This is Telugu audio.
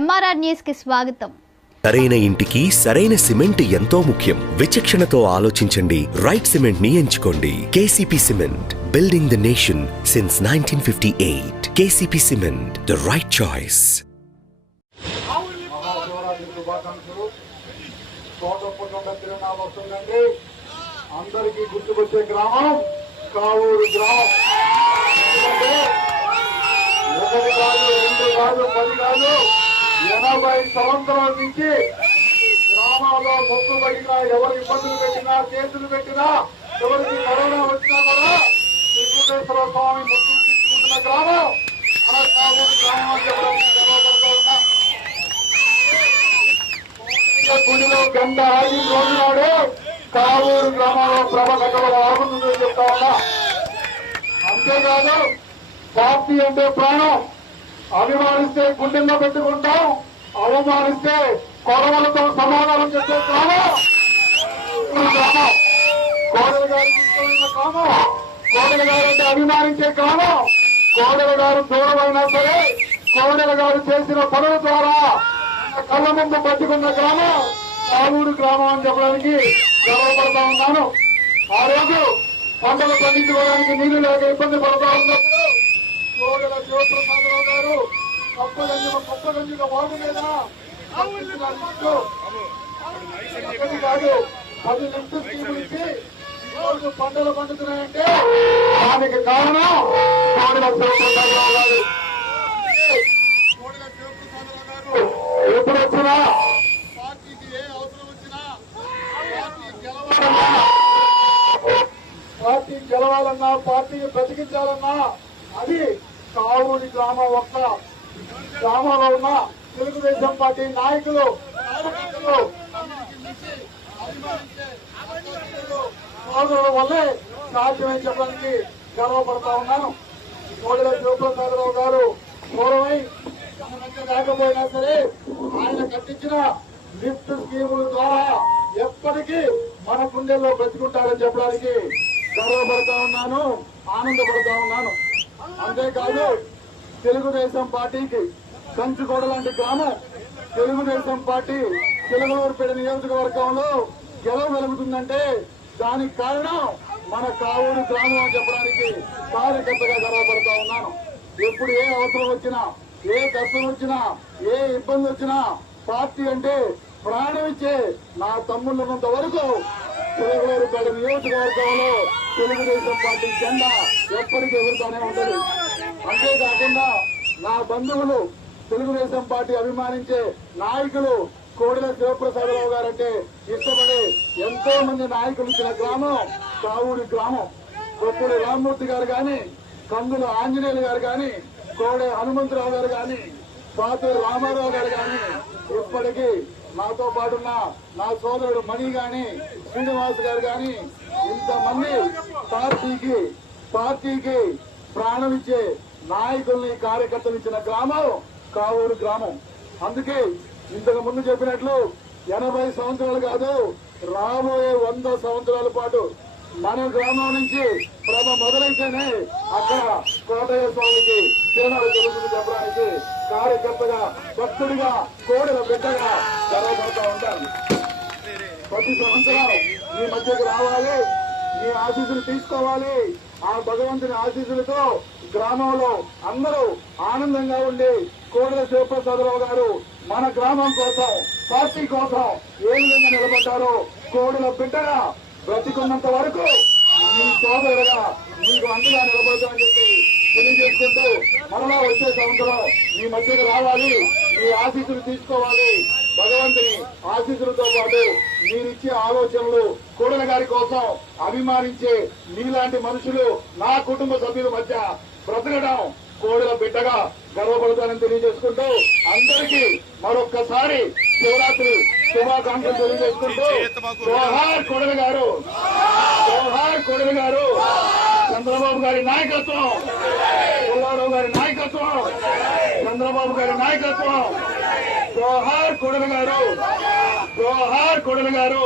ఎంఆర్ఆర్ న్యూస్ కి స్వాగతం. సరైన ఇంటికి సరైన సిమెంట్ ఎంతో ముఖ్యం. విచక్షణతో ఆలోచించండి. రైట్ సిమెంట్ ని ఎంచుకోండి. KCP cement, building the nation since 1958. KCP cement, the right choice. అందరికీ గుర్తుకొచ్చే గ్రామం కావూరు గ్రామం. ఒకటి కాదు, రెండు కాదు, 10 కాదు, 80 సంవత్సరాల నుంచి గ్రామాల్లో మొక్కుబడినా, ఎవరు ఇబ్బందులు పెట్టినా, కేసులు పెట్టినా, ఎవరికి కరోనా వచ్చినా కూడా వెంకటేశ్వర స్వామి మొక్కులు తీసుకుంటున్న గ్రామం మన కావూరు గ్రామం అని చెప్పడానికి గర్వపడుతూ ఉన్నా. గుడిలో గంట ఆగిన రోజు నాడు కావూరు గ్రామంలో ప్రభ కట్టడం ఆగుతుందని చెప్తా ఉన్నా. అంతేకాదు, పార్టీ అంటే ప్రాణం. అభిమానిస్తే గుండెల్లో పెట్టుకుంటాం, అవమానిస్తే కొడవలతో సమాధానం చేసే గ్రామం కోడలు గారు తీసుకున్న గ్రామం. కోడలు గారు అంటే అభిమానించే గ్రామం. కోడలు గారు దూరమైనా సరే కోడలు గారు చేసిన పనుల ద్వారా కళ్ళ ముందు పట్టుకున్న గ్రామం కావూరు గ్రామం అని చెప్పడానికి గర్వపడతా ఉన్నాను. ఆ రోజు పంటలు పండించుకోవడానికి నీళ్లు లేక ఇబ్బంది పడతా ఉన్నప్పుడు కోడెల శివప్రసాదరావు గారు కొప్పగంజిగా వాగు మీద కాదు 10 లిఫ్ట్ స్కీములు ఇచ్చి ఈరోజు పంటలు పండుతున్నాయంటే దానికి కారణం కోడెల శివప్రసాదరావు గారు. కోడెల శివప్రసాదరావు గారు ఎప్పుడు వచ్చినా పార్టీకి ఏ అవసరం వచ్చినా పార్టీ గెలవాలన్నా, పార్టీని బ్రతికించాలన్నా అది కావూరి గ్రామం ఒక్క గ్రామంలో ఉన్న తెలుగుదేశం పార్టీ నాయకులు సోదరుల వల్లే సాధ్యమని చెప్పడానికి గర్వపడతా ఉన్నాను. కోడెల శివప్రసాదరావు గారు పూర్వమై లేకపోయినా సరే ఆయన కట్టించిన లిఫ్ట్ స్కీముల ద్వారా ఎప్పటికీ మన గుండెల్లో బ్రతుకుంటారని చెప్పడానికి గర్వపడతా ఉన్నాను, ఆనందపడతా ఉన్నాను. అంతేకాదు, తెలుగుదేశం పార్టీకి కంచుకోడ లాంటి గ్రామం తెలుగుదేశం పార్టీ తెలుగులూరుపేట నియోజకవర్గంలో గెలవగలుగుతుందంటే దానికి కారణం మన కావూరు గ్రామం అని చెప్పడానికి కార్యకర్తగా గర్వపడతా ఉన్నాను. ఎప్పుడు ఏ అవసరం వచ్చినా, ఏ కష్టం వచ్చినా, ఏ ఇబ్బంది వచ్చినా పార్టీ అంటే ప్రాణం ఇచ్చే నా తమ్ముళ్ళన్నంత వరకు తెలుగులూరుపేట నియోజకవర్గంలో తెలుగుదేశం పార్టీ జెండా ఎప్పటికీ ఎగురుతూనే ఉంటుంది. అంతేకాకుండా నా బంధువులు తెలుగుదేశం పార్టీ అభిమానించే నాయకులు కోడెల శివప్రసాదరావు గారంటే ఇష్టపడే ఎంతో మంది నాయకులు ఇచ్చిన గ్రామం కావూరి గ్రామం. కొప్పుడి రామ్మూర్తి గారు గాని, కందుల ఆంజనేయులు గారు గాని, కోడే హనుమంతరావు గారు గాని, పాతూరు రామారావు గారు గాని ఇప్పటికీ నాతో పాటున్న నా సోదరుడు మణి గాని, శ్రీనివాస్ గారు గాని ఇంతమంది పార్టీకి ప్రాణం ఇచ్చే నాయకుల్ని, కార్యకర్తలు ఇచ్చిన గ్రామం కావూరు గ్రామం. అందుకే ఇంతకు ముందు చెప్పినట్లు 80 సంవత్సరాలు కాదు, రాబోయే 100 సంవత్సరాల పాటు మన గ్రామం నుంచి ప్రభ మొదలైతేనే అక్కడ కోటయ్య స్వామికి తిరునాడు జరుగుతుంది చెప్పడానికి కార్యకర్తగా, భక్తుడిగా, కోడెల బిడ్డగా గర్వపడుతూ ఉంటాను. ప్రతి సంవత్సరం మీ మధ్యకు రావాలి, మీ ఆశీస్సులు తీసుకోవాలి. ఆ భగవంతుని ఆశీస్సులతో గ్రామంలో అందరూ ఆనందంగా ఉండి కోడెల శివప్రసాదరావు గారు మన గ్రామం కోసం, పార్టీ కోసం ఏ విధంగా నిలబడ్డారో కోడెల బిడ్డగా బ్రతికున్నంత వరకు మీ సోదరుగా మీకు అండగా నిలబడతామని చెప్పి తెలియజేసుకుంటూ మరలా వచ్చే సంవత్సరం మీ మధ్యకు రావాలి, మీ ఆశీస్సులు తీసుకోవాలి. భగవంతుని ఆశీస్సులతో పాటు మీరిచ్చే ఆలోచనలు కోడెల గారి కోసం అభిమానించే మీలాంటి మనుషులు నా కుటుంబ సభ్యుల మధ్య బ్రతకడం కోడెల బిడ్డగా గర్వపడతానని తెలియజేసుకుంటూ అందరికీ మరొక్కసారి శివరాత్రి శుభాకాంక్షలు తెలియజేసుకుంటూ జోహార్ కోడెల గారు, జోహార్ కోడెల గారు. చంద్రబాబు గారి నాయకత్వం, పుల్లారావు గారి నాయకత్వం, చంద్రబాబు గారి నాయకత్వం. జోహార్ కోడెల గారు, జోహార్ కోడెల గారు.